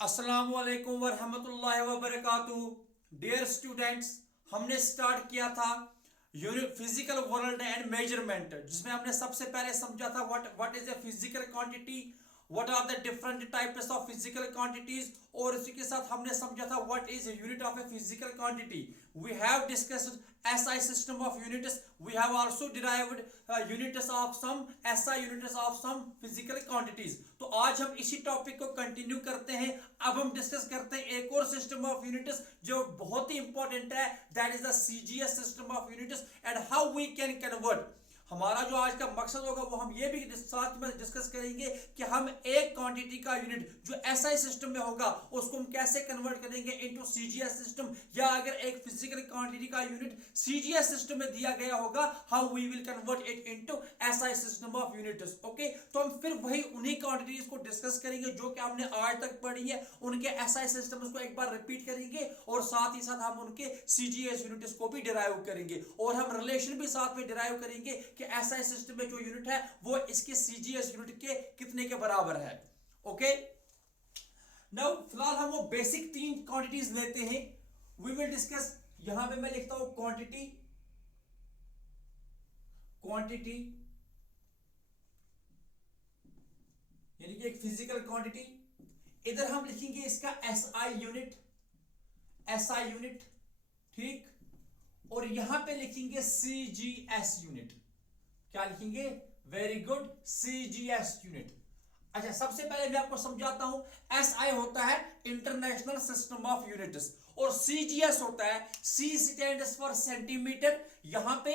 अस्सलाम वालेकुम वरहमतुल्लाहि वबरकातुहू। डियर स्टूडेंट्स, हमने स्टार्ट किया था फिजिकल वर्ल्ड एंड मेजरमेंट, जिसमें हमने सबसे पहले समझा था what is a physical quantity, what are the different types of physical quantities, और इसी के साथ हमने समझा था what is unit of a physical quantity. We have discussed SI system of units, we have also derived units of some SI units of some physical quantities. तो आज हम इसी टॉपिक को कंटिन्यू करते हैं। अब हम डिस्कस करते हैं एक और सिस्टम ऑफ यूनिट्स जो बहुत ही इंपॉर्टेंट है, that is the CGS system of units and how we can convert. हमारा जो आज का मकसद होगा वो हम ये भी साथ में डिस्कस करेंगे कि हम एक क्वांटिटी का यूनिट जो एसआई सिस्टम में होगा उसको हम कैसे कन्वर्ट करेंगे इनटू सीजीएस सिस्टम, या अगर एक फिजिकल क्वांटिटी का यूनिट सीजीएस सिस्टम में दिया गया होगा, how we will convert it into SI system of units. Okay, तो हम फिर वही उन्हीं क्वांटिटीज को डिस्कस करेंगे जो कि हमने आज तक पढ़ी है, उनके एसआई सिस्टम को एक बार रिपीट करेंगे और साथ ही साथ हम उनके सीजीएस यूनिट्स को भी डिराइव करेंगे और हम रिलेशन भी साथ में डिराइव करेंगे कि एसआई सिस्टम में जो यूनिट है वो इसके सीजीएस यूनिट के कितने के बराबर है। ओके, नाउ फिलहाल हम वो बेसिक तीन क्वांटिटीज लेते हैं। वी विल डिस्कस, यहां पे मैं लिखता हूं क्वांटिटी, क्वांटिटी यानी कि एक फिजिकल क्वांटिटी। इधर हम लिखेंगे इसका एसआई यूनिट, एसआई यूनिट, ठीक, और यहां पे लिखेंगे सीजीएस यूनिट। क्या लिखेंगे? Very good, CGS unit. अच्छा, सबसे पहले मैं आपको समझाता हूं। एसआई होता है इंटरनेशनल सिस्टम ऑफ यूनिट्स और सीजीएस होता है, सी स्टैंड्स फॉर सेंटीमीटर। यहां पे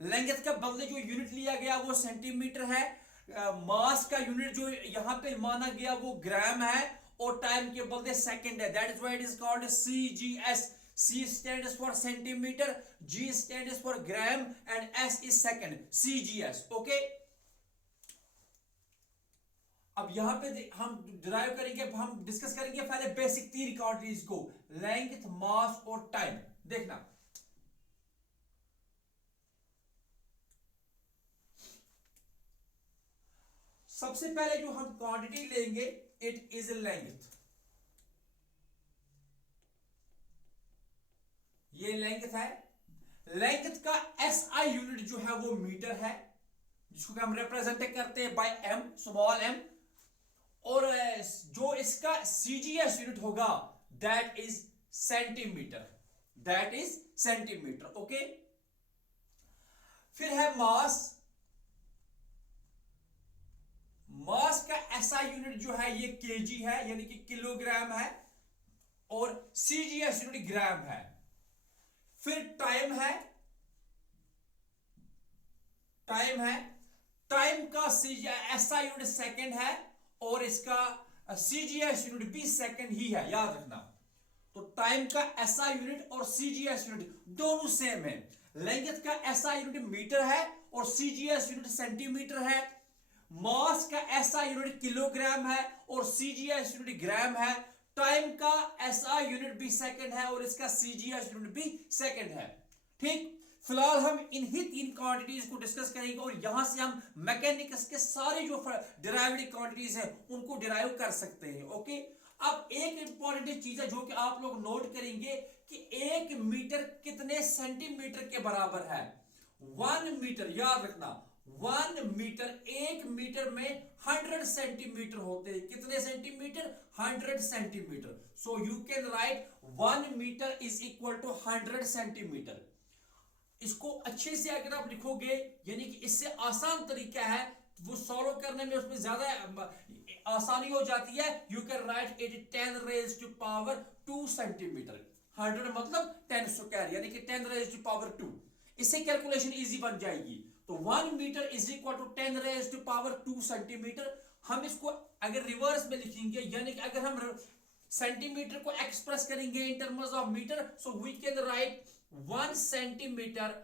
लेंथ का बदले जो यूनिट लिया गया वो सेंटीमीटर है, मास का यूनिट जो यहां पे माना गया वो ग्राम है, और टाइम के बदले सेकंड है। That is why it is called CGS. C stands for centimeter, G stands for gram, and S is second. CGS. Okay. अब यहां पे हम डिराइव करेंगे, हम डिस्कस करेंगे पहले बेसिक तीन क्वांटिटीज को, लेंथ, मास और टाइम। देखना, सबसे पहले जो हम क्वांटिटी लेंगे, इट इज लेंथ। ये लेंथ है। लेंथ का एसआई यूनिट जो है वो मीटर है, जिसको हम रिप्रेजेंट करते हैं बाय एम, स्मॉल एम, और जो इसका सीजीएस यूनिट होगा that is centimetre, that is centimetre. Okay, फिर है मास। मास का एसआई यूनिट जो है ये केजी है, यानी कि किलोग्राम है, और सीजीएस यूनिट ग्राम है। फिर टाइम है, टाइम है, टाइम का एसआई यूनिट सेकंड है और इसका सीजीएस यूनिट भी सेकंड ही है, याद रखना। तो टाइम का एसआई यूनिट और सीजीएस यूनिट दोनों सेम है। लेंथ का एसआई यूनिट मीटर है और सीजीएस यूनिट सेंटीमीटर है। मास का एसआई यूनिट किलोग्राम है और सीजीएस यूनिट ग्राम है। टाइम का एसआई यूनिट भी सेकंड है और इसका सीजीएस यूनिट भी सेकंड है। ठीक, फिलहाल हम इन्हीं तीन क्वांटिटीज को डिस्कस करेंगे और यहां से हम मैकेनिक्स के सारे जो डिराइव्ड क्वांटिटीज हैं उनको डिराइव कर सकते हैं। ओके, अब एक इंपॉर्टेंट चीज है जो कि आप लोग नोट करेंगे कि 1 मीटर कितने सेंटीमीटर के बराबर है। 1 मीटर, याद रखना, 1 मीटर, 1 मीटर में 100 सेंटीमीटर होते हैं। कितने centimetre? 100 centimetre. So you can write 1 metre is equal to 100 centimetre. इसको अच्छे से अगर आप लिखोगे, यानी कि इससे आसान तरीका है, वो सॉल्व करने में उसमें ज्यादा आसानी हो जाती है। You can write it 10 raise to power 2 centimetre. 100 मतलब 10 स्क्वायर, यानी कि 10 रेज टू पावर 2। इससे कैलकुलेशन इजी बन जाएगी। तो 1 metre is equal to 10 raise to power 2 centimetre. हम इसको अगर रिवर्स में लिखेंगे, यानी कि अगर हम सेंटीमीटर को एक्सप्रेस करेंगे in terms of metre, so we can write 1 centimetre,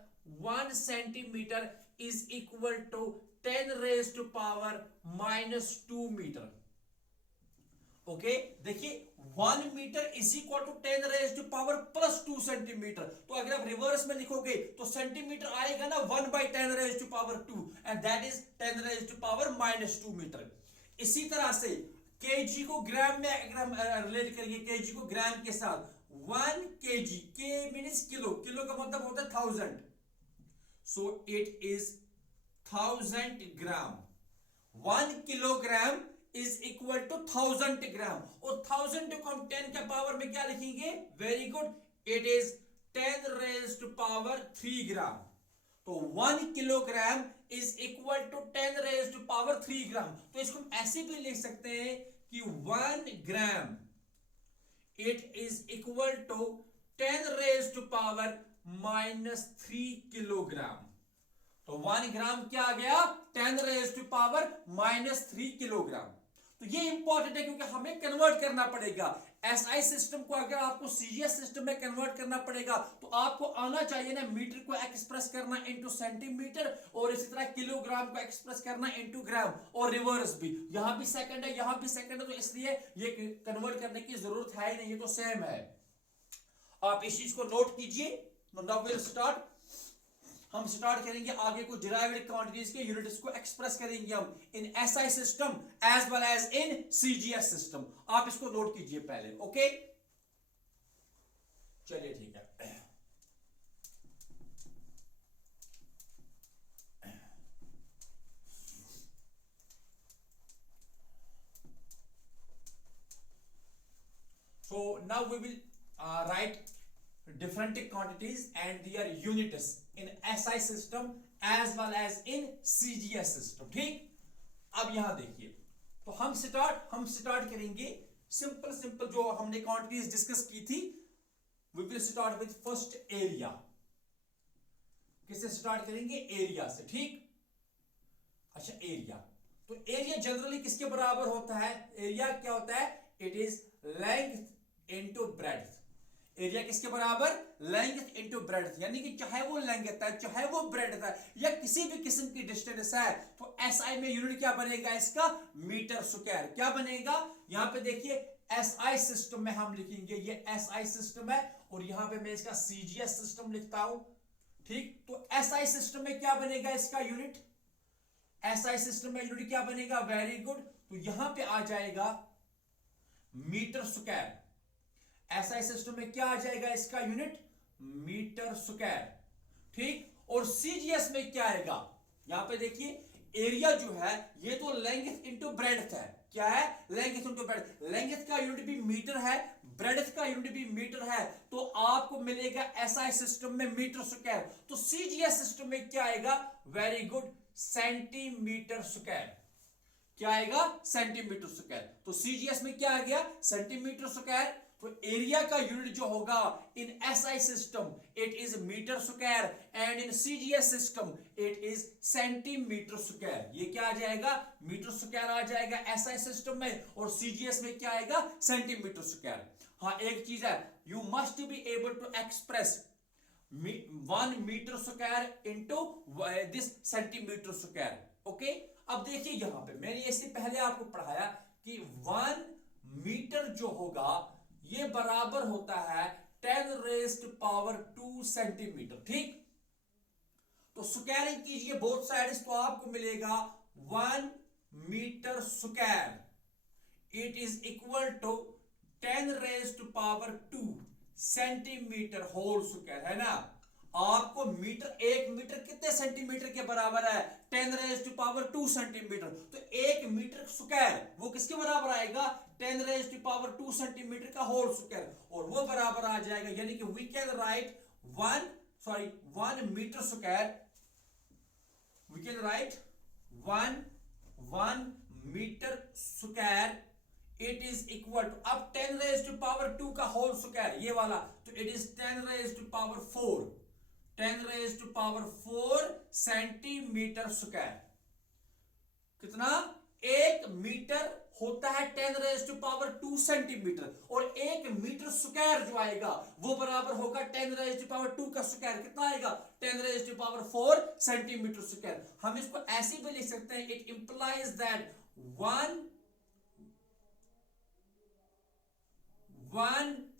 1 centimetre is equal to 10 raise to power -2 metre. Okay, देखिए 1 metre is equal to 10 raise to power +2 centimetre. तो अगर आप रिवर्स में लिखोगे तो सेंटीमीटर आएगा ना 1/10 raise to power 2 and that is 10 raise to power -2 metre. इसी तरह से केजी को ग्राम में अगर हम रिलेट करेंगे, केजी को ग्राम के साथ, 1 केजी, के मीन्स किलो, किलो का मतलब होता है 1000, so it is 1000 gram. 1 kilogram is equal to 1000 gram, और 1000 को हम 10 के पावर में क्या लिखेंगे? Very good, it is 10 raise to power 3 gram. तो 1 kilogram is equal to 10 raise to power 3 gram. तो इसको हम ऐसे भी लिख सकते हैं कि 1 gram it is equal to 10 raise to power -3 kilogram. तो 1 ग्राम क्या आ गया? 10 रेज टू पावर -3 किलोग्राम। तो ये इंपॉर्टेंट है क्योंकि हमें कन्वर्ट करना पड़ेगा एसआई सिस्टम को। अगर आपको सीजीएस सिस्टम में कन्वर्ट करना पड़ेगा तो आपको आना चाहिए ना मीटर को एक्सप्रेस करना इनटू सेंटीमीटर, और इसी तरह किलोग्राम को एक्सप्रेस करना इनटू ग्राम, और रिवर्स भी। यहां भी सेकंड है, यहां भी सेकंड है, तो इसलिए ये कन्वर्ट करने की जरूरत है ही नहीं, ये तो सेम है। आप इस चीज को नोट कीजिए। Now will start. हम स्टार्ट करेंगे आगे को डिराइव्ड क्वांटिटीज के यूनिट्स को एक्सप्रेस करेंगे हम in SI system as well as in CGS system. आप इसको नोट कीजिए पहले, ओके? चलिए ठीक है। So now we will write different quantities and their units in SI system as well as in CGS system। ठीक, अब यहां देखिए, तो हम स्टार्ट करेंगे सिंपल जो हमने क्वांटिटीज डिस्कस की थी। We will start with first area. किससे स्टार्ट करेंगे? एरिया से। ठीक, अच्छा एरिया, तो एरिया जनरली किसके बराबर होता है? एरिया क्या होता है? It is length into breadth. Area किसके बराबर? लेंथ इनटू ब्रेड्थ, यानी कि चाहे वो लेंथ है चाहे वो ब्रेड्थ है या किसी भी किस्म की डिस्टेंस है, तो एसआई में यूनिट क्या बनेगा इसका? Metre square. क्या बनेगा? यहां पे देखिए एसआई सिस्टम में हम लिखेंगे, ये एसआई सिस्टम है, और यहां पे मैं इसका सीजीएस सिस्टम लिखता हूं। ठीक, तो एसआई सिस्टम में क्या बनेगा इसका यूनिट? एसआई सिस्टम में यूनिट क्या बनेगा? वेरी गुड, तो यहां पे आ जाएगा मीटर स्क्वायर। एसआई सिस्टम में क्या आ जाएगा इसका यूनिट? Metre square. ठीक, और सीजीएस में क्या आएगा? यहां पे देखिए एरिया जो है ये तो लेंथ इनटू ब्रेड्थ है। क्या है? Length into breadth. लेंथ का यूनिट भी मीटर है, ब्रेड्थ का यूनिट भी मीटर है, तो आपको मिलेगा एसआई सिस्टम में मीटर स्क्वायर। तो सीजीएस सिस्टम में क्या आएगा? Very good, centimetre square. क्या आएगा? Centimetre square. तो सीजीएस में क्या आ गया? Centimetre square. तो एरिया का यूनिट जो होगा in SI system it is metre square, and in CGS system it is centimetre square. ये क्या आ जाएगा? मीटर स्क्वायर आ जाएगा एसआई सिस्टम में, और सीजीएस में क्या आएगा? Centimetre square. हाँ, एक चीज है, you must be able to express 1 metre square into this centimetre square. Okay, अब देखिए यहां पे मैंने इससे पहले आपको पढ़ाया कि 1 मीटर जो होगा ये बराबर होता है 10 रेज़्ड पावर 2 सेंटीमीटर। ठीक, तो स्क्वायरिंग कीजिए बोथ साइड्स, तो आपको मिलेगा 1 metre square it is equal to 10 raised power 2 centimetre whole square, है ना? आपको मीटर, 1 मीटर कितने सेंटीमीटर के बराबर है? 10 रेज़्ड टू पावर 2 सेंटीमीटर। तो 1 मीटर स्क्वायर वो किसके बराबर आएगा? 10 रेज़्ड टू पावर 2 सेंटीमीटर का होल स्क्वायर, और वो बराबर आ जाएगा, यानी कि we can write 1 metre square, we can write 1 metre square it is equal to, अब 10 रेज़्ड टू पावर 2 का होल स्क्वायर ये वाला, तो it is 10 raised to power 4, 10 raised to power 4 centimetre square. कितना? 1 मीटर होता है 10 रेज़्ड टू पावर 2 सेंटीमीटर, और 1 metre square जो आएगा वो बराबर होगा 10 रेज़्ड टू पावर 2 का स्क्वायर। कितना आएगा? 10 raised to power 4 centimetre square. हम इसको ऐसे भी लिख सकते हैं, it implies that 1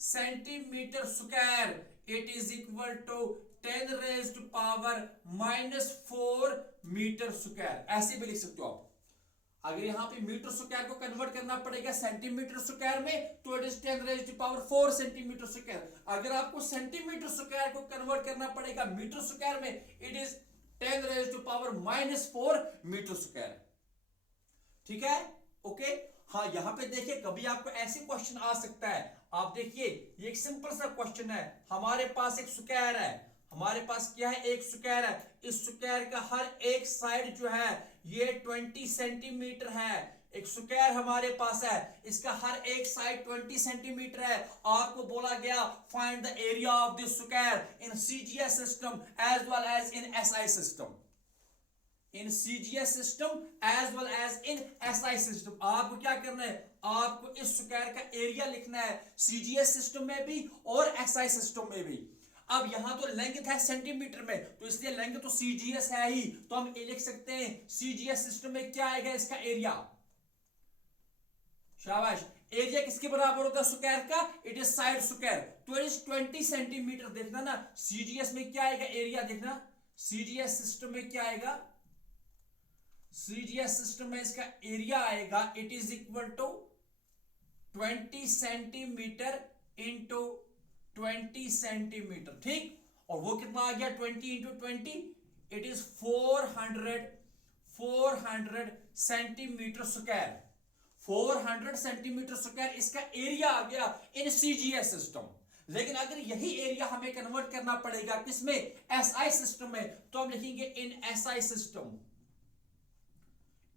centimetre square it is equal to 10 raised to power -4 metre square. ऐसे भी लिख सकते हो आप। अगर यहाँ पे मीटर स्क्वायर को कन्वर्ट करना पड़ेगा सेंटीमीटर स्क्वायर में तो इट इज 10⁻⁴ सेंटीमीटर स्क्वायर। अगर आपको सेंटीमीटर स्क्वायर को कन्वर्ट करना पड़ेगा मीटर स्क्वायर में इट इज 10⁻⁻⁴ मीटर स्क्वायर। ठीक है, ओके। हाँ, यहां पे देखिए कभी आपको ऐसे क्वेश्चन आ सकता है। आप देखिए ये एक सिंपल सा क्वेश्चन है, हमारे पास एक स्क्वायर है, हमारे पास क्या है, एक स्क्वायर है। इस स्क्वायर का हर एक साइड जो है ये 20 सेंटीमीटर है। एक स्क्वायर हमारे पास है, इसका हर एक साइड 20 सेंटीमीटर है। आपको बोला गया find the area of this square in CGS system as well as in SI system. In CGS system as well as in SI system. आपको क्या करना है, आपको इस स्क्वायर का एरिया लिखना है सीजीएस सिस्टम में भी और एसआई सिस्टम में भी। अब यहां तो लेंथ है सेंटीमीटर में, तो इसलिए लेंथ तो सीजीएस है ही, तो हम ये लिख सकते हैं सीजीएस सिस्टम में क्या आएगा, इसका एरिया। शाबाश। एरिया किसके बराबर होता है स्क्वायर का, इट इज साइड स्क्वायर, तो इट इज 20 सेंटीमीटर। देखना ना सीजीएस में क्या आएगा, एरिया देखना, सीजीएस सिस्टम में क्या आएगा, सीजीएस सिस्टम में इसका एरिया आएगा it is equal to 20 centimetre into 20 centimetre. ठीक, और वो कितना आ गया 20 into 20, it is 400 centimetre square. 400 centimetre square इसका एरिया आ गया इन सीजीएस सिस्टम। लेकिन अगर यही एरिया हमें कन्वर्ट करना पड़ेगा किसमें, एसआई सिस्टम में, तो हम लिखेंगे इन एसआई सिस्टम।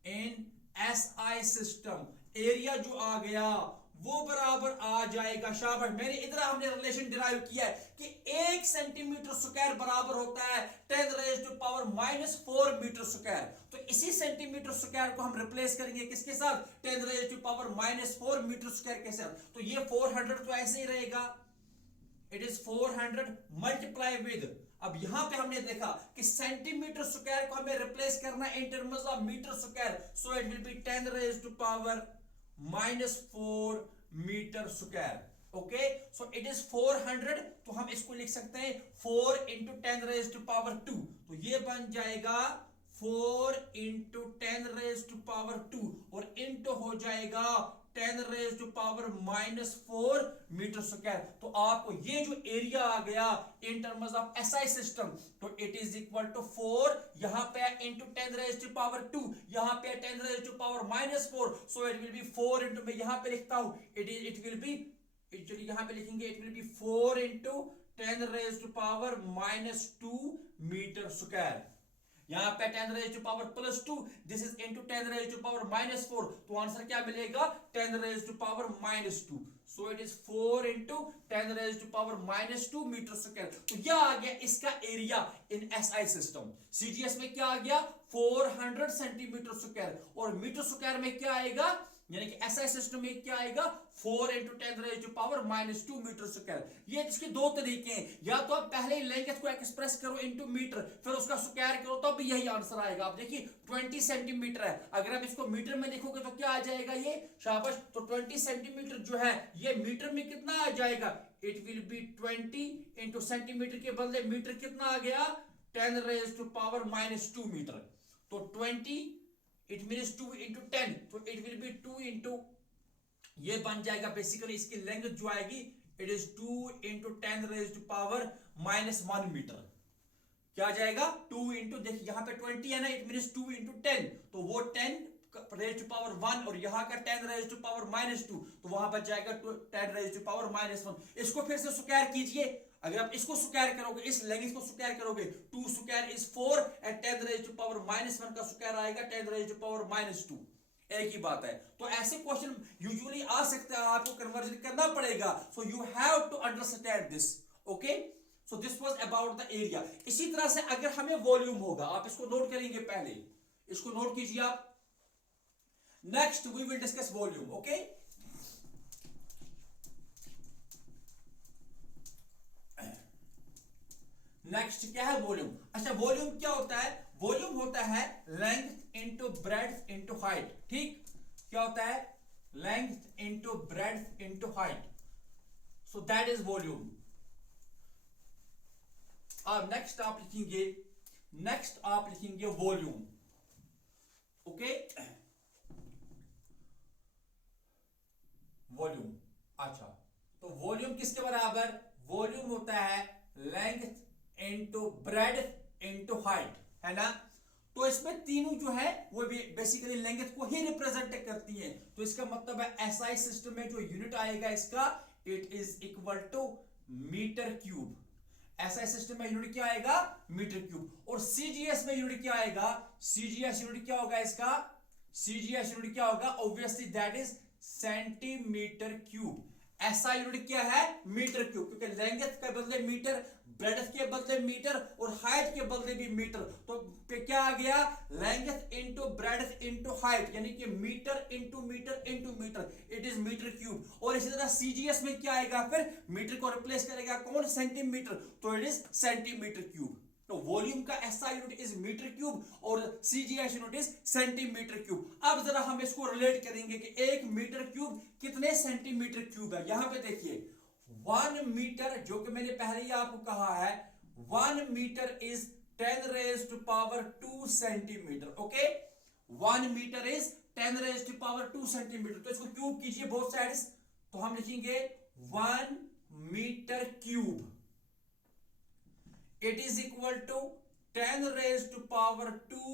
इन एसआई सिस्टम एरिया जो आ गया वो बराबर आ जाएगा, शाबाश। मैंने इधर हमने रिलेशन डिराइव किया है कि 1 सेंटीमीटर स्क्वायर बराबर होता है 10⁻⁻⁴ मीटर स्क्वायर। तो इसी सेंटीमीटर स्क्वायर को हम रिप्लेस करेंगे किसके साथ, 10⁻⁻⁴ मीटर स्क्वायर के साथ। तो ये 400 तो ऐसे ही रहेगा, इट इज 400 मल्टीप्लाई विद। अब यहां पे हमने देखा कि सेंटीमीटर स्क्वायर को हमें रिप्लेस करना in terms of metre square, so it will be 10⁻⁻⁴ metre square. Okay, so it is 400, तो हम इसको लिख सकते हैं 4 इंटू 10⁻², तो ये बन जाएगा 4 इंटू 10⁻², और इंटू हो जाएगा 10⁻⁻⁴ मीटर स्क्वायर। तो आपको ये जो एरिया आ गया इन टर्म्स ऑफ एसआई सिस्टम, तो इट इज इक्वल टू 4, यहां पे इंटू 10⁻², यहां पे 10⁻⁻⁴, सो इट विल बी 4 इंटू, मैं यहां पे लिखता हूं इट विल बी, चलिए यहां पे लिखेंगे it will be 4 into 10⁻⁻² metre square. यहां पे 10⁻², दिस इज इंटू 10⁻⁻⁴, तो आंसर क्या मिलेगा 10⁻², so it is 4 into 10⁻² metre square. तो यह आ गया इसका area in SI system. CGS में क्या आ गया 400 सेंटीमीटर स्क्वायर, और मीटर स्क्वायर में क्या आएगा, यानी कि एसआई सिस्टम में क्या आएगा 4 इंटू 10⁻⁻² मीटर स्क्वायर। ये इसके दो तरीके हैं, या तो आप पहले ही लेंथ को एक्सप्रेस करो इनटू मीटर, फिर उसका स्क्वायर करो तो भी यही आंसर आएगा। आप देखिए 20 सेंटीमीटर है, अगर आप इसको मीटर में लिखोगे तो क्या आ जाएगा ये, शाबाश। तो 20 सेंटीमीटर जो है ये मीटर में कितना आ जाएगा, it will B 20 into centimetre के बदले मीटर कितना आ गया 10⁻⁻² मीटर। तो 20 इट मीन्स 2 इंटू 10, तो इट विल बी 2 इंटू, ये बन जाएगा बेसिकली इसकी लेंथ जो आएगी इट इज 2 इंटू 10⁻⁻⁻1 मीटर। क्या आ जाएगा 2 इंटू, देखिए यहां पे 20 है ना, इट मीन्स 2 इंटू 10, तो वो 10⁻1 और यहां का 10⁻⁻², तो वहां बच जाएगा 10⁻⁻1। इसको फिर से स्क्वायर कीजिए, अगर आप इसको स्क्वायर करोगे, इस लेंथ को स्क्वायर करोगे, 2 स्क्वायर इज 4 एंड 10⁻⁻1 का स्क्वायर आएगा 10⁻⁻²। एक ही बात है। तो ऐसे क्वेश्चन यूजुअली आ सकते हैं, आपको कन्वर्जन करना पड़ेगा, so you have to understand this. Okay, so this was about the area. इसी तरह से अगर हमें वॉल्यूम होगा, आप इसको नोट करेंगे, पहले इसको नोट कीजिए आप। Next we will discuss volume. Okay, next क्या है वॉल्यूम। अच्छा, वॉल्यूम क्या होता है, वॉल्यूम होता है length into breadth into height. ठीक, क्या होता है, length into breadth into height, so that is volume. अब नेक्स्ट आप लिखेंगे वॉल्यूम। ओके, अच्छा, तो वॉल्यूम किसके बराबर? वॉल्यूम होता है length into breadth into height, है ना। तो इसमें तीनों जो है वो भी बेसिकली लेंथ को ही रिप्रेजेंट करती हैं। तो इसका मतलब है एसआई सिस्टम में जो यूनिट आएगा इसका, it is equal to metre cube. SI system में यूनिट क्या आएगा? Metre cube. और सीजीएस में यूनिट क्या आएगा? सीजीएस यूनिट क्या होगा इसका? सीजीएस यूनिट क्या होगा? Obviously that is centimetre cube. ऐसा यूनिट क्या है? मीटर क्यूब, क्योंकि लेंथ के बदले मीटर, ब्रेड्थ के बदले मीटर और हाइट के बदले भी मीटर। तो क्या आ गया? Length into breadth into height, यानी कि metre into metre into metre, it is metre cube. और इसी तरह सीजीएस में क्या आएगा? फिर मीटर को रिप्लेस करेगा कौन? सेंटीमीटर, तो इट इज सेंटीमीटर क्यूब। तो वॉल्यूम का SI unit is metre cube और CGS unit is centimetre cube. अब जरा हम इसको रिलेट करेंगे कि एक मीटर क्यूब कितने सेंटीमीटर क्यूब है। यहां पे देखिए 1 मीटर, जो कि मैंने पहले ही आपको कहा है, 1 metre is 10 raise to power 2 centimetre. Okay, 1 metre is 10 raise to power 2 centimetre. तो इसको क्यूब कीजिए बोथ साइड्स, तो हम लिखेंगे 1 metre cube, it is equal to 10 raised to power 2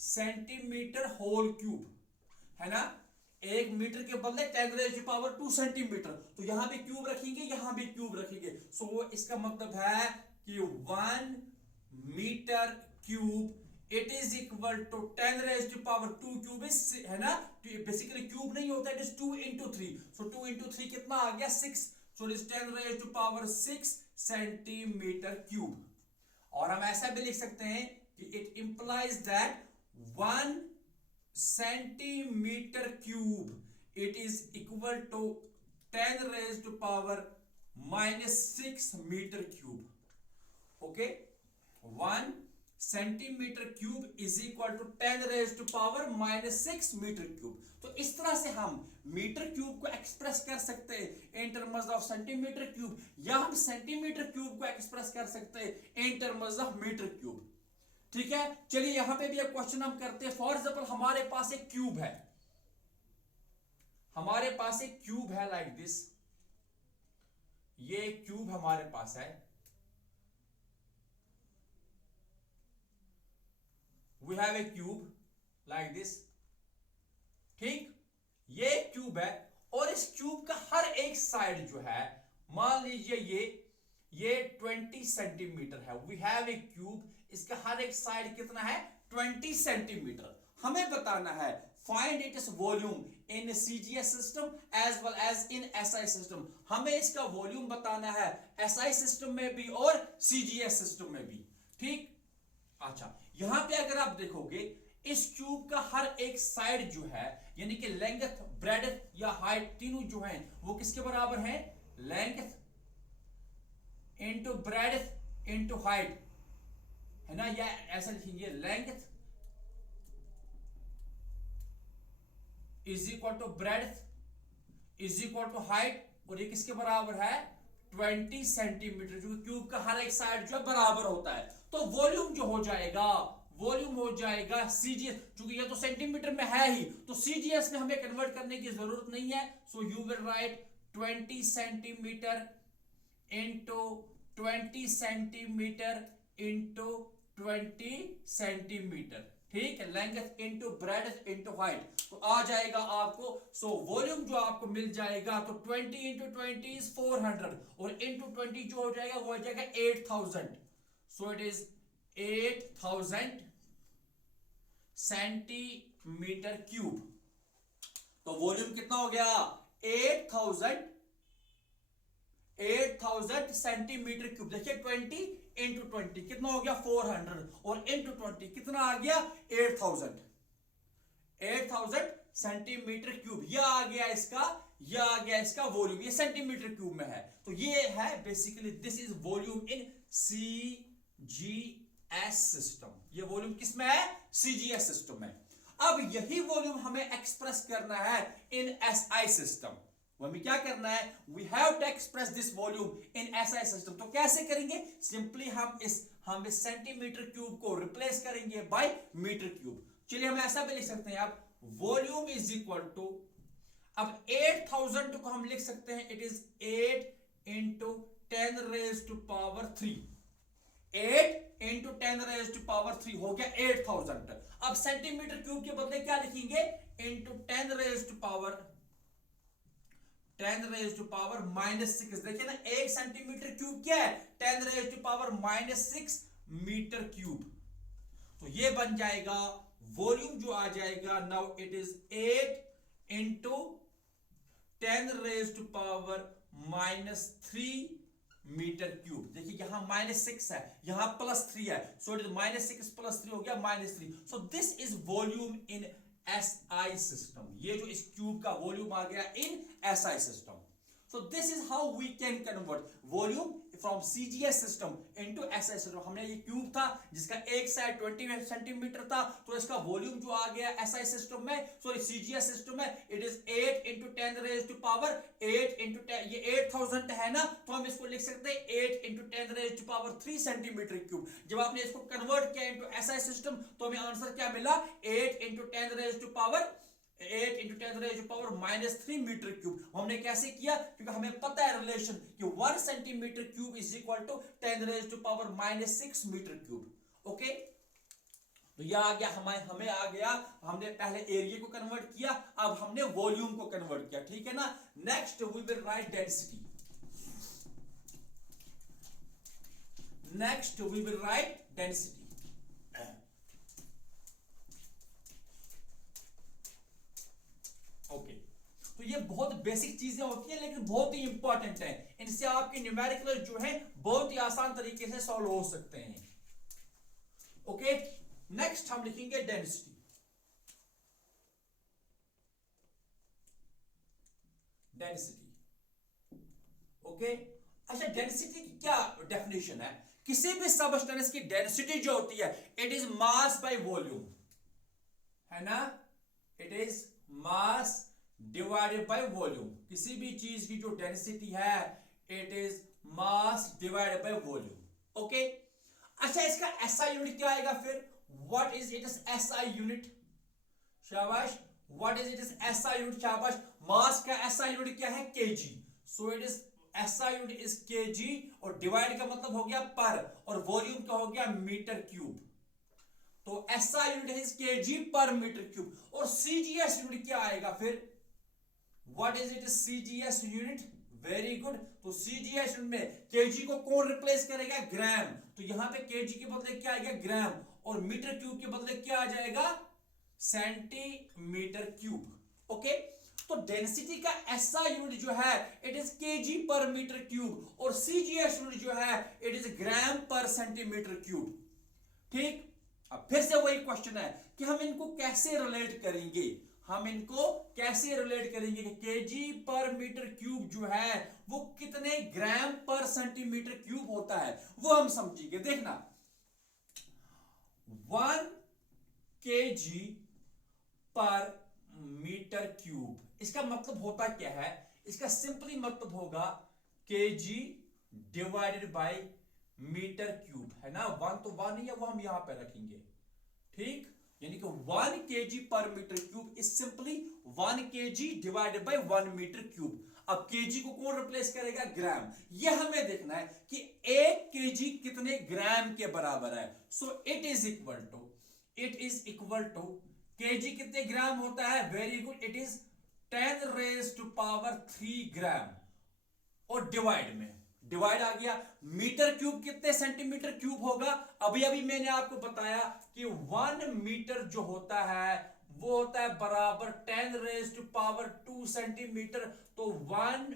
centimetre whole cube, है ना। एक मीटर के बदले 10 रेज टू पावर 2 सेंटीमीटर, तो यहां भी क्यूब रखेंगे, यहां भी क्यूब रखेंगे। सो इसका मतलब है कि 1 metre cube it is equal to 10 raise to power 2 cube is, है ना। बेसिकली क्यूब नहीं होता, it is 2 into 3। So 2 into 3 कितना आ गया? 6। So it is 10 raise to power 6 centimetre cube. और हम ऐसा भी लिख सकते हैं कि it implies that 1 centimetre cube it is equal to 10 raise to power -6 metre cube. Okay, 1 centimetre cube is equal to 10 raise to power -6 metre cube. तो इस तरह से हम मीटर क्यूब को एक्सप्रेस कर सकते हैं in terms of centimetre cube, या हम सेंटीमीटर क्यूब को एक्सप्रेस कर सकते हैं in terms of metre cube. ठीक है, चलिए यहां पे भी एक क्वेश्चन हम करते हैं। फॉर एग्जांपल हमारे पास एक क्यूब है, हमारे पास एक क्यूब है लाइक दिस, ये क्यूब हमारे पास है, we have a cube like this। ठीक, ये क्यूब है और इस क्यूब का हर एक साइड जो है, मान लीजिए ये 20 सेंटीमीटर है। वी हैव ए क्यूब, इसका हर एक साइड कितना है? 20 सेंटीमीटर। हमें बताना है find its volume in CGS system as well as in SI system. हमें इसका वॉल्यूम बताना है एसआई सिस्टम में भी और सीजीएस सिस्टम में भी। ठीक, अच्छा, यहां पे अगर आप देखोगे इस क्यूब का हर एक साइड जो है, यानी कि लेंथ, ब्रेड्थ या हाइट, तीनों जो हैं वो किसके बराबर हैं? Length into breadth into height, है ना। या ऐसा लिखेंगे length is equal to breadth is equal to height, और ये किसके बराबर है? 20 सेंटीमीटर, जो क्यूब का हर एक साइड जो है बराबर होता है। तो वॉल्यूम जो हो जाएगा, वॉल्यूम हो जाएगा सीजीएस, क्योंकि ये तो सेंटीमीटर में है ही, तो सीजीएस में हमें कन्वर्ट करने की जरूरत नहीं है। So you will right 20 centimetre into 20 centimetre into 20 centimetre. ठीक है, length into breadth into height, तो आ जाएगा आपको। सो वॉल्यूम जो आपको मिल जाएगा, तो 20 इंटू 20 इज 400 और इंटू 20 जो हो जाएगा वो हो जाएगा 8000। सो इट इज 8000 सेंटीमीटर क्यूब। तो वॉल्यूम कितना हो गया? 8000 सेंटीमीटर क्यूब। देखिए 20 इंटू 20 कितना हो गया? 400 और इंटू 20 कितना आ गया? 8000 सेंटीमीटर क्यूब। यह आ गया इसका वॉल्यूम, ये सेंटीमीटर क्यूब में है। तो ये है basically this is volume in CGS system. ये वॉल्यूम किसमें है? सीजीएस सिस्टम में। अब यही वॉल्यूम हमें एक्सप्रेस करना है इन एसआई सिस्टम। हमें क्या करना है? We have to express this volume in SI system. तो कैसे करेंगे? सिंपली हम इस सेंटीमीटर क्यूब को रिप्लेस करेंगे बाय मीटर क्यूब। चलिए हम ऐसा भी लिख सकते हैं, आप वॉल्यूम इज इक्वल टू, अब 8000 को हम लिख सकते हैं, it is 8 into 10 raise to power 3। 8 into 10 raise to power 3 हो गया 8000। अब सेंटीमीटर क्यूब के बदले क्या लिखेंगे, इंटू 10 रेज टू पावर -6। देखिए ना, 1 सेंटीमीटर क्यूब क्या है, 10 raise to power -6 metre cube. तो ये बन जाएगा वॉल्यूम जो आ जाएगा, now it is 8 into 10 raise to power -3 metre cube. देखिए यहां -6 है, यहां +3 है, सो इट इज -6 + 3 हो गया -3। सो this is volume in SI system. ये जो इस क्यूब का वॉल्यूम आ गया इन SI system. So this is how we can convert volume from CGS system into SI system। हमने ये क्यूब था जिसका एक साइड 20 सेंटीमीटर था, तो इसका वॉल्यूम जो आ गया SI सिस्टम में, सॉरी CGS सिस्टम में, it is 8 into 10 raise to power 8 into 10, ये 8000 है ना, तो हम इसको लिख सकते हैं 8 into 10 raise to power 3 centimetre cube. जब आपने इसको कन्वर्ट किया इंटू SI सिस्टम तो हमें आंसर क्या मिला, 8 into 10 raise to power 8 into 10 raise to power -3 metre cube. हमने कैसे किया, क्योंकि हमें पता है रिलेशन कि 1 centimetre cube is equal to 10 raise to power -6 metre cube. Okay, तो यह आ गया हमें आ गया, हमने पहले एरिया को कन्वर्ट किया, अब हमने वॉल्यूम को कन्वर्ट किया, ठीक है ना। Next we will write density. Next we will write density. Okay, तो ये बहुत बेसिक चीजें होती हैं लेकिन बहुत ही इंपॉर्टेंट है, इनसे आपके न्यूमेरिकल जो है बहुत ही आसान तरीके से सॉल्व हो सकते हैं। ओके, नेक्स्ट हम लिखेंगे डेंसिटी। Density, okay. अच्छा, डेंसिटी की क्या डेफिनेशन है, किसी भी सबस्टेंस की डेंसिटी जो होती है, it is mass by volume, है ना, it is mass divided by volume. किसी भी चीज की जो डेंसिटी है, it is mass divided by volume. Okay, अच्छा इसका एसआई यूनिट क्या आएगा फिर, what is it is SI unit, शाबाश, what is it is SI unit, शाबाश। मास का एसआई यूनिट क्या है, KG, so it is SI unit is KG, और डिवाइड का मतलब हो गया पर, और वॉल्यूम का हो गया मीटर क्यूब। तो SI unit is KG per metre cube. और सीजीएस यूनिट क्या आएगा फिर, what is it is CGS unit, very good. तो सीजीएस यूनिट में केजी को कौन रिप्लेस करेगा, ग्राम, तो यहां पे केजी के बदले क्या आएगा, ग्राम, और मीटर क्यूब के बदले क्या आ जाएगा, सेंटीमीटर क्यूब। ओके, तो डेंसिटी का एसआई यूनिट जो है, it is KG per metre cube, और सीजीएस यूनिट जो है, it is gram per centimetre cube. ठीक, अब फिर से वही क्वेश्चन है कि हम इनको कैसे रिलेट करेंगे, कि केजी पर मीटर क्यूब जो है वो कितने ग्राम पर सेंटीमीटर क्यूब होता है, वो हम समझेंगे। देखना, 1 केजी पर मीटर क्यूब, इसका मतलब होता क्या है, इसका सिंपली मतलब होगा kg divided by metre cube, है ना। 1 तो 1 ही है, वो हम यहां पे रखेंगे, ठीक, यानी कि 1 KG per metre cube is simply 1 KG divided bye 1 metre cube. अब केजी को कौन रिप्लेस करेगा, ग्राम। यह हमें देखना है कि 1 केजी कितने ग्राम के बराबर है, so it is equal to kg कितने ग्राम होता है, very good, it is 10 raise to power 3 gram, और डिवाइड आ गया। मीटर क्यूब कितने सेंटीमीटर क्यूब होगा, अभी अभी मैंने आपको बताया कि 1 मीटर जो होता है वो होता है बराबर 10 रेज टू पावर 2 सेंटीमीटर, तो 1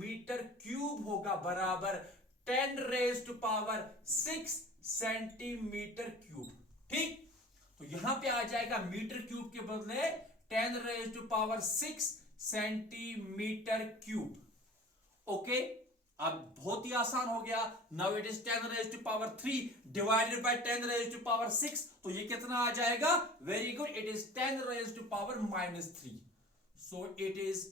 मीटर क्यूब होगा बराबर 10 raise to power 6 centimetre cube. ठीक, तो यहां पे आ जाएगा मीटर क्यूब के बदले 10 raise to power 6 centimetre cube. Okay, अब बहुत ही आसान हो गया। Now it is 10 raise to power 3 divided by 10 raise to power 6, तो ये कितना आ जाएगा, very good, it is 10 raise to power -3, so it is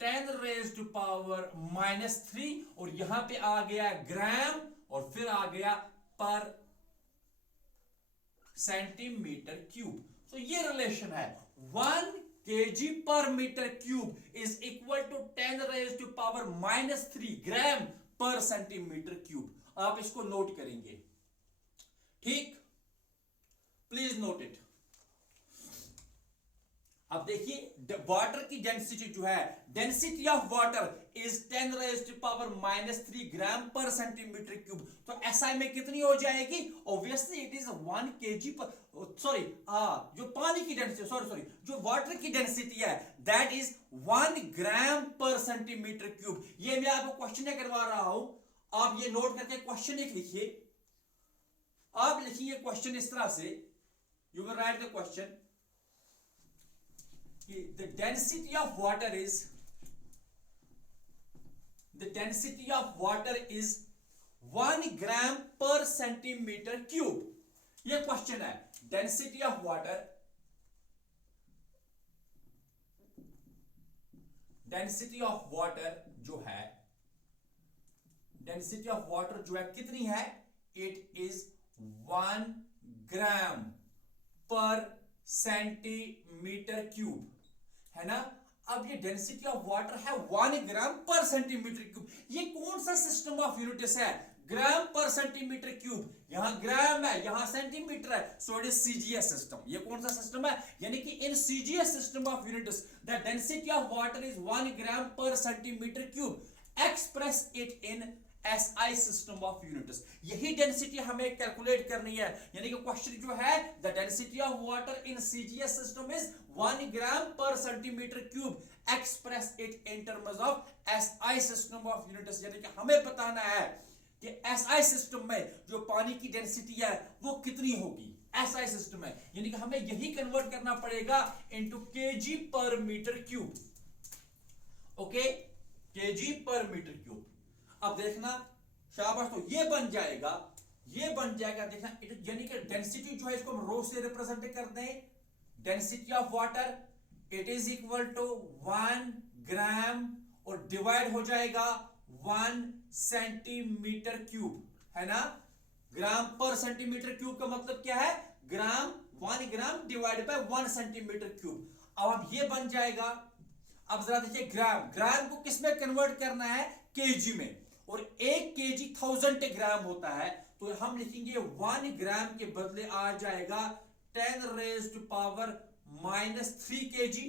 10 raise to power -3, और यहां पे आ गया ग्राम, और फिर आ गया पर सेंटीमीटर क्यूब। तो ये रिलेशन है, 1 kg per meter cube is equal to 10 raised to power -3 gram per centimetre cube. आप इसको नोट करेंगे, ठीक, प्लीज नोट इट। अब देखिए वाटर की डेंसिटी जो है, density of water is 10 raise to power -3 gram per centimetre cube. तो एसआई में कितनी हो जाएगी? Obviously it is 1 kg per, sorry जो पानी की डेंसिटी, सॉरी जो वाटर की डेंसिटी है that is 1 gram per centimetre cube. ये मैं आपको क्वेश्चन करवा रहा हूं, आप ये नोट करके क्वेश्चन एक लिखिए। आप लिखिए क्वेश्चन इस तरह से, you will right the question, the density of water is 1 gram per centimeter cube। ये क्वेश्चन है, डेंसिटी ऑफ वाटर जो है, डेंसिटी ऑफ वाटर जो है कितनी है? It is 1 gram per centimetre cube, है ना। अब ये डेंसिटी ऑफ वाटर है 1 ग्राम पर सेंटीमीटर क्यूब। ये कौन सा सिस्टम ऑफ यूनिट्स है? ग्राम पर सेंटीमीटर क्यूब। यहां ग्राम है, यहां सेंटीमीटर है, so it is CGS system. ये कौन सा सिस्टम है? यानी कि इन CGS system of units the density of water is 1 gram per centimetre cube. Express it in SI system of units. यही डेंसिटी हमें कैलकुलेट करनी है, यानी कि क्वेश्चन जो है the density of water in CGS system is 1 gram per centimetre cube, express it in terms of SI system of units. यानी कि हमें बताना है कि एसआई सिस्टम में जो पानी की डेंसिटी है वो कितनी होगी एसआई सिस्टम में, यानी कि हमें यही कन्वर्ट करना पड़ेगा into KG per metre cube. Okay, KG per metre cube. अब देखना, शाबाश, तो ये बन जाएगा देखना, यानी कि डेंसिटी जो है इसको हम रो से रिप्रेजेंट करते हैं। Density of water it is equal to 1 gram और डिवाइड हो जाएगा 1 सेंटीमीटर क्यूब, है ना। ग्राम पर सेंटीमीटर क्यूब का मतलब क्या है? ग्राम, 1 gram divide by 1 centimetre cube. अब ये बन जाएगा। अब जरा देखिए, ग्राम को किस में कन्वर्ट करना है? केजी में, और 1 केजी 1000 ग्राम होता है, तो हम लिखेंगे 1 ग्राम के बदले आ जाएगा 10 रेज़ टू पावर -3 केजी,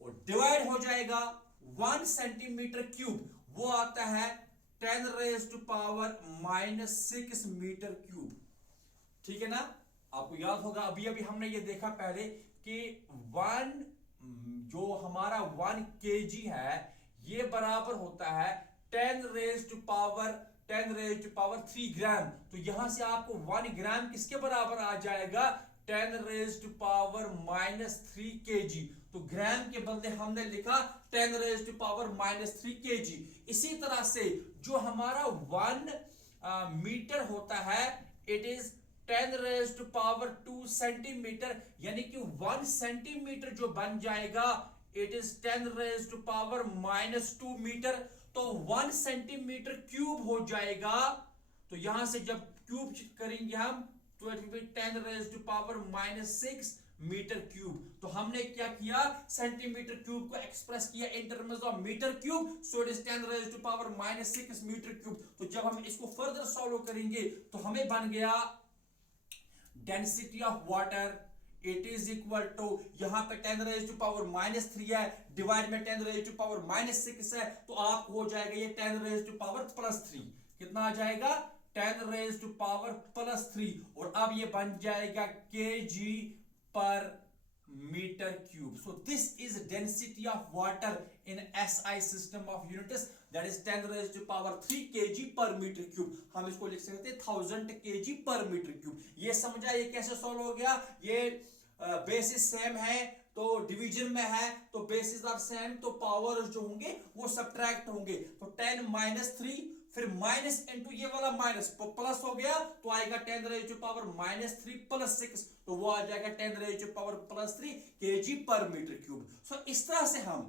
और डिवाइड हो जाएगा 1 सेंटीमीटर क्यूब, वो आता है 10 raise to power -6 metre cube. ठीक है ना। आपको याद होगा अभी हमने ये देखा पहले कि 1 जो हमारा 1 केजी है ये बराबर होता है 10 रेज़ टू पावर 3 ग्राम। तो यहां से आपको 1 ग्राम किसके बराबर आ जाएगा? 10 रेज़ टू पावर -3 केजी। तो ग्राम के बदले हमने लिखा 10 रेज़ टू पावर -3 केजी। इसी तरह से जो हमारा 1 मीटर होता है it is 10 raise to power 2 centimetre, यानी कि 1 सेंटीमीटर जो बन जाएगा it is 10 raise to power -2 metre. तो 1 सेंटीमीटर क्यूब हो जाएगा। तो यहां से जब क्यूब करेंगे हम तो it will be 10 raise to power -6 metre cube. तो हमने क्या किया? सेंटीमीटर क्यूब को एक्सप्रेस किया in terms of metre cube, so it is 10 raise to power -6 metre cube. तो जब हम इसको फर्दर सॉल्व करेंगे तो हमें बन गया density of water it is equal to, यहां पे 10 रेज़ टू पावर -3 है, डिवाइड में 10 रेज़ टू पावर -6 है, तो आपको हो जाएगा ये 10 रेज़ टू पावर +3। कितना आ जाएगा? 10 रेज़ टू पावर +3। और अब ये बन जाएगा kg per metre cube. So this is density of water in SI system of units, that is 10 raise to power 3 kg per metre cube. हम इसको लिख सकते हैं 1000 केजी पर मीटर क्यूब। ये समझा ये कैसे सॉल्व हो गया? ये बेसिस सेम है तो डिवीजन में है तो बेसिस आर सेम, तो पावर जो होंगे वो सब्ट्रैक्ट होंगे। तो 10 - 3 फिर माइनस इनटू ये वाला माइनस प्लस हो गया तो आएगा 10 रेज़ टू पावर -3 + 6, तो वो आ जाएगा 10 raise to power +3 kg per metre cube. सो इस तरह से हम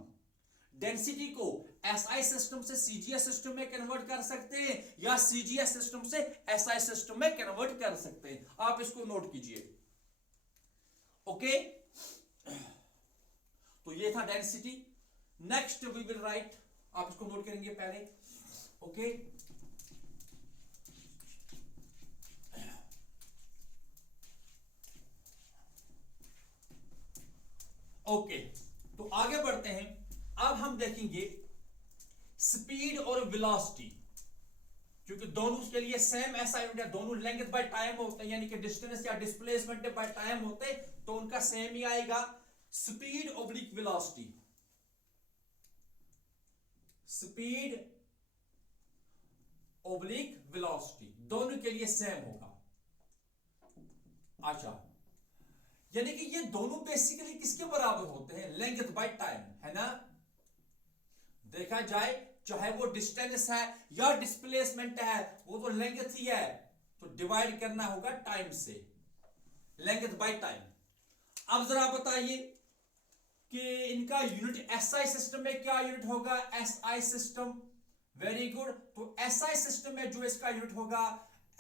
डेंसिटी को एसआई सिस्टम से सीजीएस सिस्टम में कन्वर्ट कर सकते हैं या सीजीएस सिस्टम से एसआई सिस्टम में कन्वर्ट कर सकते हैं। आप इसको नोट कीजिए। ओके, तो ये था density. Next we will write, आप इसको नोट करेंगे पहले, ओके। ओके, तो आगे बढ़ते हैं। अब हम देखेंगे स्पीड और वेलोसिटी, क्योंकि दोनों के लिए सेम ऐसा यूनिट है, दोनों लेंथ बाय टाइम होते हैं, यानी कि डिस्टेंस या डिस्प्लेसमेंट बाय टाइम होते हैं, तो उनका सेम ही आएगा। Speed oblique velocity, speed oblique velocity दोनों के लिए सेम होगा। अच्छा, यानी कि ये दोनों बेसिकली किसके बराबर होते हैं? लेंथ बाय टाइम, है ना। देखा जाए चाहे वो डिस्टेंस है या डिस्प्लेसमेंट है, वो तो लेंथ ही है, तो डिवाइड करना होगा टाइम से, लेंथ बाय टाइम। अब जरा बताइए कि इनका यूनिट एसआई सिस्टम में क्या यूनिट होगा? SI system, very good. तो एसआई सिस्टम में जो इसका यूनिट होगा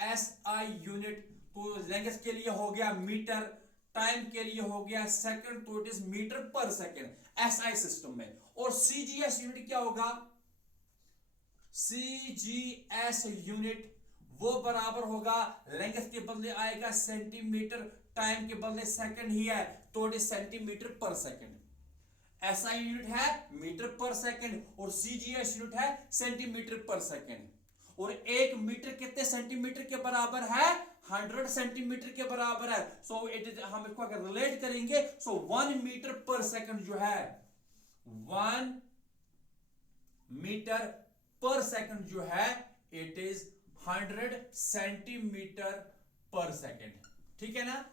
एसआई यूनिट, तो लेंथ के लिए हो गया मीटर, टाइम के लिए हो गया सेकंड, तो it is metre per second SI system में। और सीजीएस यूनिट क्या होगा? सीजीएस यूनिट वो बराबर होगा, लेंथ के बदले आएगा सेंटीमीटर, टाइम के बदले सेकंड ही है, तो it is centimetre per second. SI unit है मीटर पर सेकंड और सीजीएस यूनिट है सेंटीमीटर पर सेकंड। और एक मीटर कितने सेंटीमीटर के बराबर है? 100 सेंटीमीटर के बराबर है। सो इट इज, हम इसको अगर रिलेट करेंगे, सो 1 मीटर पर सेकंड जो है, 1 मीटर पर सेकंड जो है, it is 100 centimetre per second. ठीक है ना।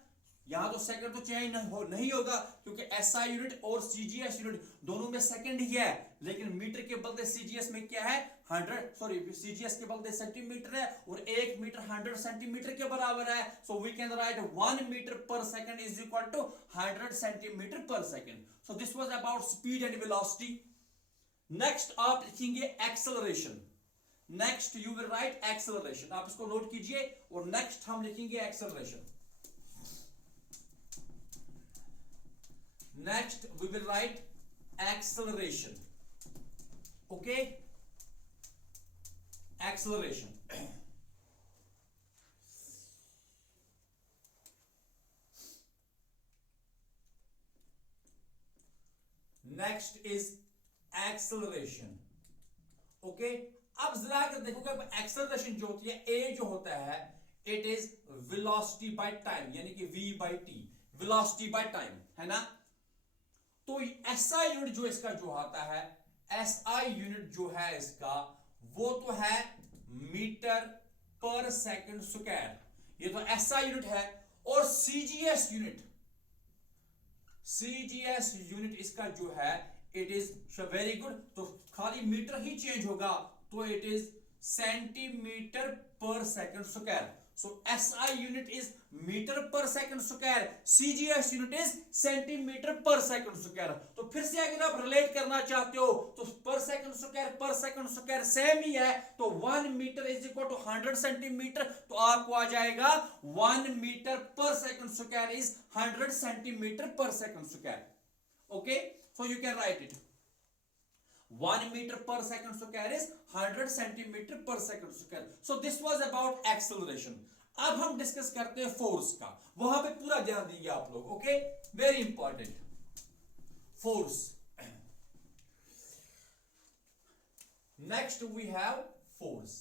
यहां तो सेकंड तो चेंज नहीं होगा, क्योंकि एसआई यूनिट और सीजीएस यूनिट दोनों में सेकंड ही है, लेकिन मीटर के बदले सीजीएस में क्या है? 100, सॉरी, सीजीएस के बदले सेंटीमीटर है, और 1 मीटर 100 सेंटीमीटर के बराबर है। So we can write 1 metre per second is equal to 100 centimetre per second. So this was about speed and velocity. Next आप लिखेंगे acceleration. Next you will write acceleration, आप इसको नोट कीजिए, और नेक्स्ट हम लिखेंगे acceleration. Next we will write acceleration. Okay, acceleration. Next is acceleration. Okay, अब जरा कर देखोगे एक्सेलरेशन जो होती है, ए जो होता है, it is velocity by time, यानी कि v by t, velocity by time, है ना। तो एसआई यूनिट जो इसका जो आता है, एसआई यूनिट जो है इसका, वो तो है मीटर पर सेकंड स्क्वायर, ये तो एसआई यूनिट है। और सीजीएस यूनिट, सीजीएस यूनिट इसका जो है, इट इज वेरी गुड, तो खाली मीटर ही चेंज होगा, तो it is centimetre per second square. So SI unit is meter per second square, CGS unit is centimeter per second square। तो फिर से अगर आप रिलेट करना चाहते हो, तो पर सेकंड स्क्वायर सेम ही है, तो 1 metre is equal to 100 centimetre, तो आपको आ जाएगा 1 metre per second square is 100 centimetre per second square. Okay, so you can write it, 1 meter per second square is 100 centimeter per second square. So this was about acceleration. अब हम discuss करते हैं force का, वहां पे पूरा ध्यान दीजिए आप लोग। Okay, very important, force. Next we have force.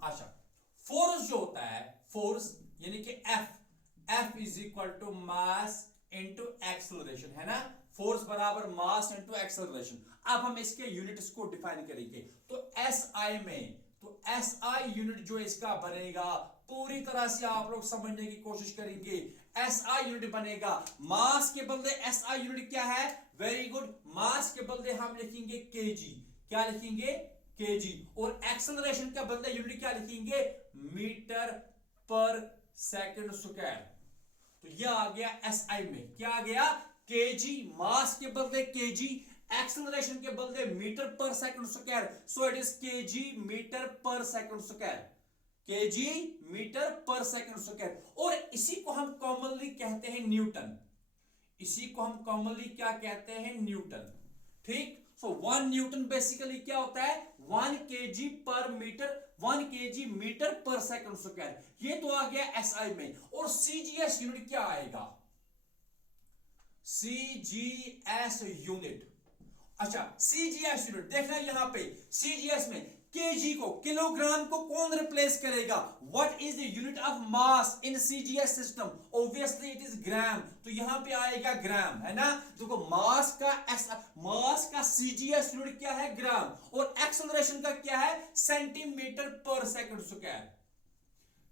अच्छा, फोर्स जो होता है, फोर्स यानी कि F is equal to mass into acceleration, है ना। फोर्स बराबर मास इंटू एक्सेलरेशन। अब हम इसके यूनिट्स को डिफाइन करेंगे। तो एसआई में, तो एसआई यूनिट जो इसका बनेगा, पूरी तरह से आप लोग समझने की कोशिश करेंगे। एसआई यूनिट बनेगा, मास के बदले एसआई यूनिट क्या है? वेरी गुड, मास के बदले हम लिखेंगे केजी। क्या लिखेंगे? केजी। और एक्सेलरेशन का बदले यूनिट क्या लिखेंगे? Metre per second square. तो यह आ गया एसआई में, क्या आ गया? केजी, मास के बदले केजी, एक्सेलरेशन के बदले metre per second square, so it is KG metre per second square, kg metre per second square. और इसी को हम कॉमनली कहते हैं न्यूटन। इसी को हम कॉमनली क्या कहते हैं, न्यूटन। ठीक, सो 1 न्यूटन बेसिकली क्या होता है, 1 KG per metre, 1 KG metre per second square. ये तो आ गया एसआई में। और सीजीएस यूनिट क्या आएगा, सीजीएस यूनिट। अच्छा, सीजीएस यूनिट देखना यहां पे, सीजीएस में केजी को, किलोग्राम को कौन रिप्लेस करेगा, what is the unit of mass in CGS system, obviously it is gram, तो यहां पे आएगा ग्राम, है ना। देखो मास का सीजीएस यूनिट क्या है, ग्राम, और एक्सेलरेशन का क्या है, centimetre per second square,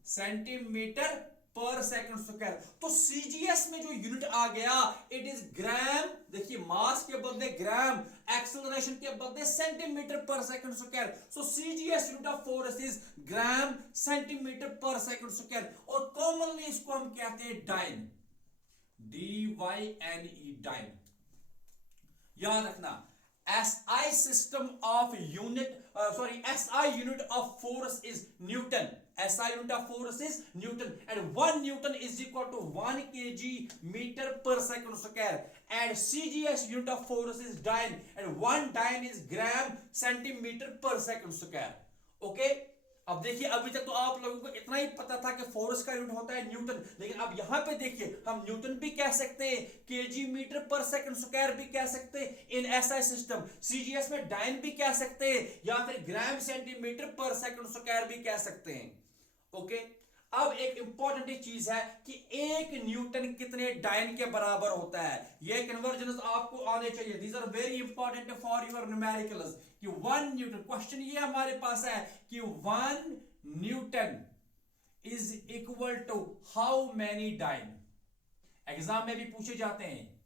centimetre per second square. तो सीजीएस में जो यूनिट आ गया इट इज ग्राम, देखिए मास के बदले ग्राम, एक्सेलरेशन के बदले centimetre per second square. So CGS unit of force is gram centimetre per second square. और कॉमनली इसको हम कहते हैं डाइन, DYNE, डाइन। याद रखना, SI system of unit, SI unit of force is Newton. SI unit of force is Newton, and 1 Newton is equal to 1 kg meter per second square. And CGS unit of force is dyne, and 1 dyne is gram centimeter per second square. Okay? अब देखिए, अभी तक तो आप लोगों को इतना ही पता था कि फोर्स का यूनिट होता है न्यूटन, लेकिन अब यहां पे देखिए, हम न्यूटन भी कह सकते हैं, KG metre per second square भी कह सकते हैं इन एसआई सिस्टम, सीजीएस में डाइन भी कह सकते हैं, या फिर ग्राम सेंटीमीटर पर सेकंड स्क्वायर भी कह सकते हैं। ओके, अब एक इंपॉर्टेंट चीज है कि 1 न्यूटन कितने डाइन के बराबर होता है, ये कन्वर्जन आपको आने चाहिए। These are very important for your numericals, कि 1 न्यूटन, क्वेश्चन ये हमारे पास है कि 1 newton is equal to how many dyne. Exam में भी पूछे जाते हैं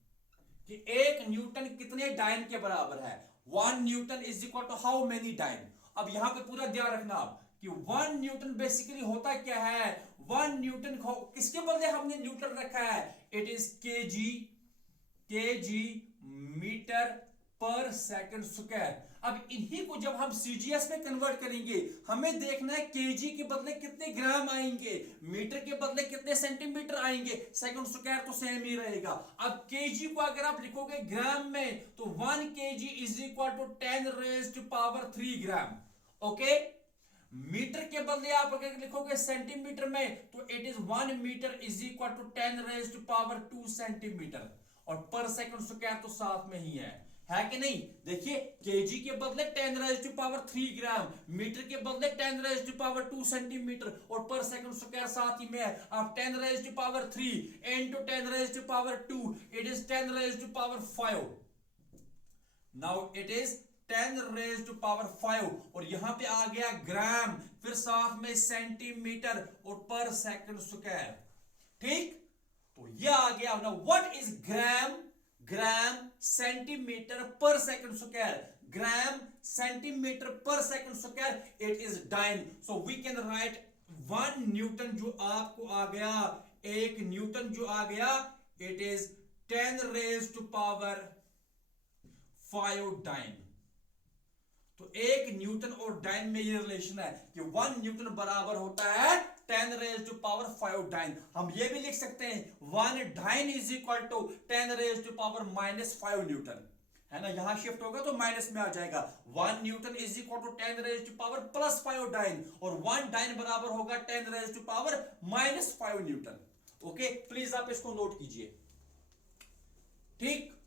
कि 1 न्यूटन कितने डाइन के बराबर है, 1 newton is equal to how many dyne. अब यहां पे पूरा ध्यान रखना आप कि 1 न्यूटन बेसिकली होता क्या है, 1 न्यूटन किसके बदले हमने न्यूटन रखा है, it is KG metre per second square. अब इन्हीं को जब हम सीजीएस में कन्वर्ट करेंगे, हमें देखना है केजी के बदले कितने ग्राम आएंगे, मीटर के बदले कितने सेंटीमीटर आएंगे, सेकंड स्क्वायर तो सेम ही रहेगा। अब केजी को अगर आप लिखोगे ग्राम में तो 1 kg is equal to 10 raised to power 3 gram. Okay, metre के बदले आप अगर लिखोगे सेंटीमीटर में तो it is 1 metre is equal to 10 raised to power 2 centimetre, और पर सेकंड स्क्वायर तो साथ में ही है कि नहीं। देखिए, केजी के बदले 10 raised to power 3 gram, metre के बदले 10 रेज़्ड टू पावर 2 सेंटीमीटर, और पर सेकंड स्क्वायर साथ ही में है। अब 10 raised to power 3 into 10 raised to power 2, it is 10 raised to power 5। Now it is 10 raised to power 5, और यहां पे आ गया ग्राम, फिर साथ में सेंटीमीटर और पर सेकंड स्क्वायर। ठीक, तो ये आ गया ना, what is gram, gram centimetre per second square, gram centimetre per second square, it is dyne. So we can write 1 newton जो आपको आ गया, 1 न्यूटन जो आ गया, it is 10 raised to power 5 dyne. तो 1 न्यूटन और डाइन में ये रिलेशन है कि 1 न्यूटन बराबर होता है 10 रेज़्ड टू पावर 5 डाइन। हम ये भी लिख सकते हैं 1 dyne is equal to 10 raised to power -5 newton, है ना। यहां शिफ्ट होगा तो माइनस में आ जाएगा। 1 newton is equal to 10 raised to power +5 dyne, और 1 डाइन बराबर होगा 10 raised to power -5 newton. Okay, please आप इसको नोट कीजिए। ठीक,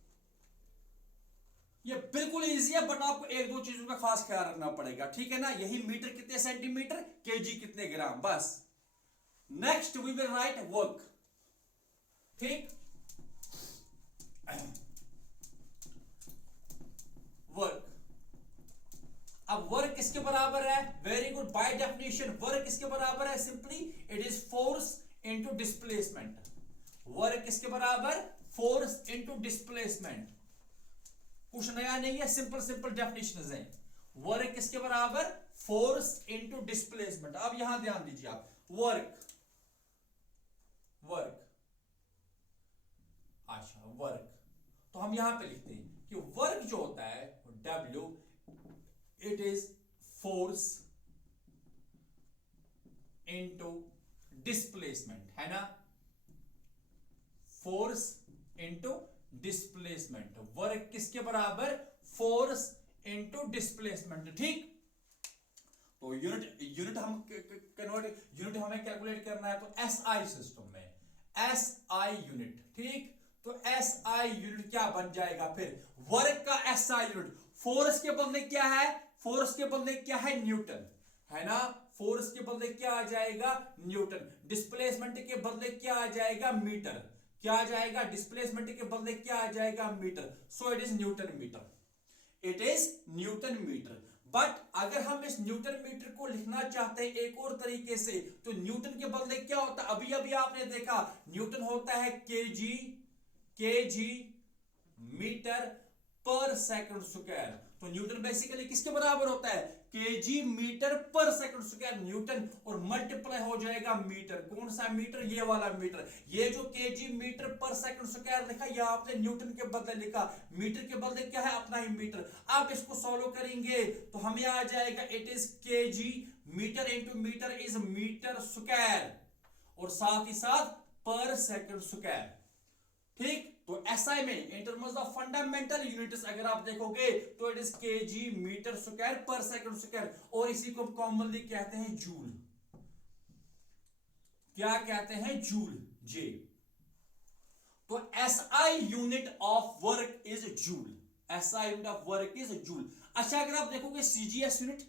ये बिल्कुल इजी है, बट आपको 1-2 चीजों का खास ख्याल रखना पड़ेगा, ठीक है ना। यही मीटर कितने सेंटीमीटर, केजी कितने ग्राम, बस। Next we will write work. ठीक, वर्क। अब वर्क किसके बराबर है, very good, by definition work किसके बराबर है, simply it is force into displacement. Work किसके बराबर, फोर्स इनटू डिस्प्लेसमेंट। कुछ नया नहीं है, सिंपल डेफिनेशंस हैं। वर्क किसके बराबर, फोर्स इनटू डिस्प्लेसमेंट। अब यहां ध्यान दीजिए आप, वर्क, अच्छा वर्क, तो हम यहां पे लिखते हैं कि वर्क जो होता है W, it is force into displacement, है ना। Force into displacement. वर्क किसके बराबर? Force into displacement. ठीक, तो यूनिट हम कन्वर्ट, यूनिट हमें कैलकुलेट करना है तो एसआई सिस्टम में एसआई यूनिट। ठीक, तो एसआई यूनिट क्या बन जाएगा फिर? वर्क का एसआई यूनिट। फोर्स के बदले क्या है? फोर्स के बदले क्या है? न्यूटन, है ना। फोर्स के बदले क्या आ जाएगा? न्यूटन। डिस्प्लेसमेंट के बदले क्या आ जाएगा? मीटर। क्या आ जाएगा? डिस्प्लेसमेंट के बदले क्या आ जाएगा? Metre. So it is newton metre, it is newton metre. But अगर हम इस न्यूटन मीटर को लिखना चाहते हैं एक और तरीके से, तो न्यूटन के बदले क्या होता है? अभी अभी आपने देखा न्यूटन होता है KG, KG metre per second square. तो न्यूटन बेसिकली किसके बराबर होता है? KG metre per second square Newton, और मल्टीप्लाई हो जाएगा मीटर। कौन सा मीटर? ये वाला मीटर। ये जो KG metre per second square लिखा, ये आपने न्यूटन के बदले लिखा, मीटर के बदले क्या है? अपना ही मीटर। आप इसको सॉल्व करेंगे तो हमें आ जाएगा it is KG metre into metre is metre square, और साथ ही साथ पर सेकंड स्क्वायर। ठीक, तो एसआई में in terms of fundamental units अगर आप देखोगे तो it is KG metre square per second square, और इसी को कॉमनली कहते हैं जूल। क्या कहते हैं? जूल, जे। तो SI unit of work is joule, SI unit of work is joule. अच्छा, अगर आप देखोगे सीजीएस यूनिट,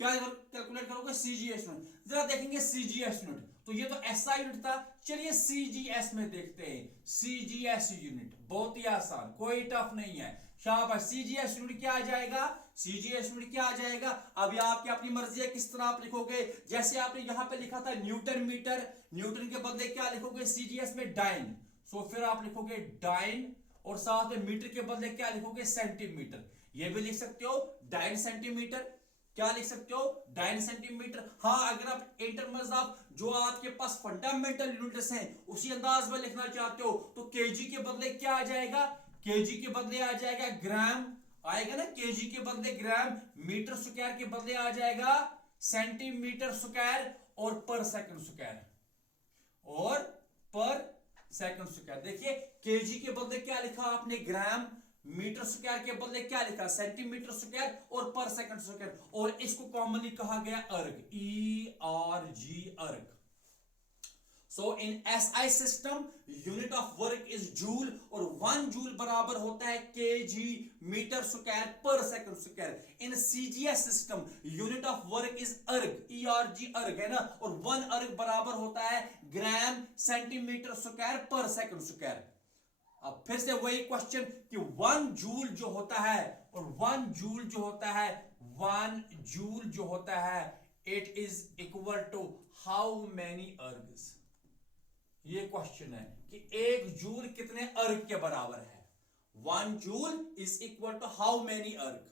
क्या कैलकुलेट करोगे? CGS unit. जरा देखेंगे सीजीएस यूनिट, तो ये तो एसआई यूनिट था। चलिए सीजीएस में देखते हैं। सीजीएस यूनिट बहुत ही आसान, कोई टफ नहीं है। शाबाश। सीजीएस यूनिट क्या आ जाएगा? सीजीएस यूनिट क्या आ जाएगा? अभी आपकी अपनी मर्जी है किस तरह आप लिखोगे। जैसे आपने यहां पे लिखा था न्यूटन मीटर, न्यूटन के बदले क्या लिखोगे सीजीएस में? डाइन। सो फिर आप लिखोगे डाइन, और साथ में मीटर के बदले क्या लिखोगे? सेंटीमीटर। ये भी लिख सकते हो डाइन सेंटीमीटर। क्या लिख सकते हो? Dyne centimetre. हाँ, अगर आप इन टर्म्स ऑफ जो आपके पास फंडामेंटल यूनिट्स हैं उसी अंदाज में लिखना चाहते हो, तो केजी के बदले क्या आ जाएगा? केजी के बदले आ जाएगा ग्राम, आएगा ना। केजी के बदले ग्राम, मीटर स्क्वायर के बदले आ जाएगा सेंटीमीटर स्क्वायर, और पर सेकंड स्क्वायर, और पर सेकंड स्क्वायर। देखिए केजी के बदले क्या लिखा आपने? ग्राम। मीटर स्क्वायर के बदले क्या लिखा? सेंटीमीटर स्क्वायर, और पर सेकंड स्क्वायर, और इसको कॉमनली कहा गया erg, ERG, erg. So in SI system unit of work is joule, और 1 जूल बराबर होता है KG metre square per second square. In CGS system unit of work is erg, ERG, अर्ग, है ना। और 1 अर्ग बराबर होता है gram centimetre square per second square. अब फिर से वही क्वेश्चन कि 1 जूल जो होता है, और 1 जूल जो होता है, 1 जूल जो होता है, it is equal to how many ergs. ये क्वेश्चन है कि 1 जूल कितने अर्ग के बराबर है? 1 joule is equal to how many erg.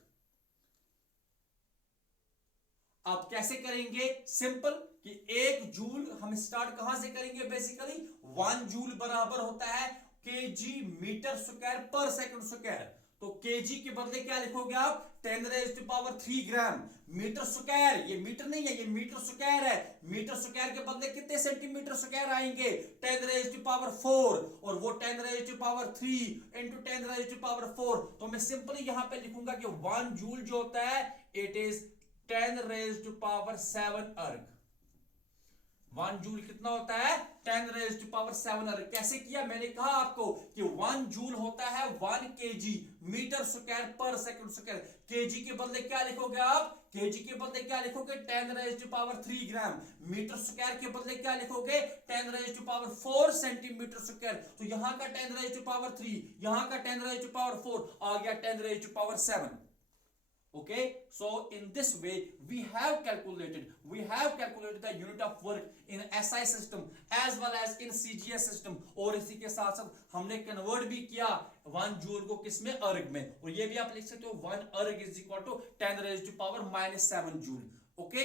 अब कैसे करेंगे? सिंपल कि 1 जूल हम स्टार्ट कहां से करेंगे? बेसिकली 1 जूल बराबर होता है KG metre square per second square. तो केजी के बदले क्या लिखोगे आप? 10⁻³ ग्राम। मीटर स्क्वायर, ये मीटर नहीं है, ये मीटर स्क्वायर है। मीटर स्क्वायर के बदले कितने सेंटीमीटर स्क्वायर आएंगे? 10⁻⁴, और वो 10⁻³ इंटू 10⁻⁴। तो मैं सिंपली यहां पे लिखूंगा कि 1 जूल जो होता है इट इज 10⁻⁷ अर्ग। 1 जूल कितना होता है? 10⁻⁷ अर्ग। कैसे किया? मैंने कहा आपको कि 1 जूल होता है 1 KG metre square per second square. KG के बदले क्या लिखोगे आप? केजी के बदले क्या लिखोगे? 10⁻³ ग्राम। मीटर स्क्वायर के बदले क्या लिखोगे? 10⁻⁴ सेंटीमीटर स्क्वायर। तो यहां का 10⁻³ यहां का 10⁻⁴ आ गया 10⁻⁷। Okay, so in this way we have calculated the unit of work in SI system as well as in CGS system, और इसी के साथ साथ हमने कन्वर्ट भी किया 1 जूल को किसमें? अर्ग में। और ये भी आप लिख सकते हो 1 erg is equal to 10⁻⁻⁷ joule. Okay,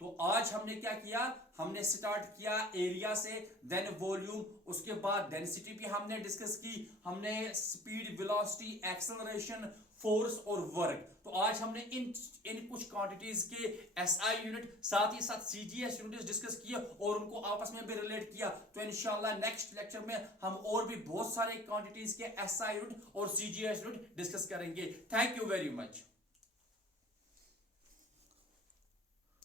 तो आज हमने क्या किया, हमने स्टार्ट किया एरिया से, देन वॉल्यूम, उसके बाद डेंसिटी भी हमने डिस्कस की, हमने स्पीड, वेलोसिटी, एक्सेलरेशन, फोर्स और वर्क। तो आज हमने इन कुछ क्वांटिटीज के एसआई यूनिट, साथ ही साथ सीजीएस यूनिट डिस्कस किए और उनको आपस में भी रिलेट किया। तो इंशाल्लाह नेक्स्ट लेक्चर में हम और भी बहुत सारे क्वांटिटीज के एसआई यूनिट और सीजीएस यूनिट डिस्कस करेंगे। Thank you very much.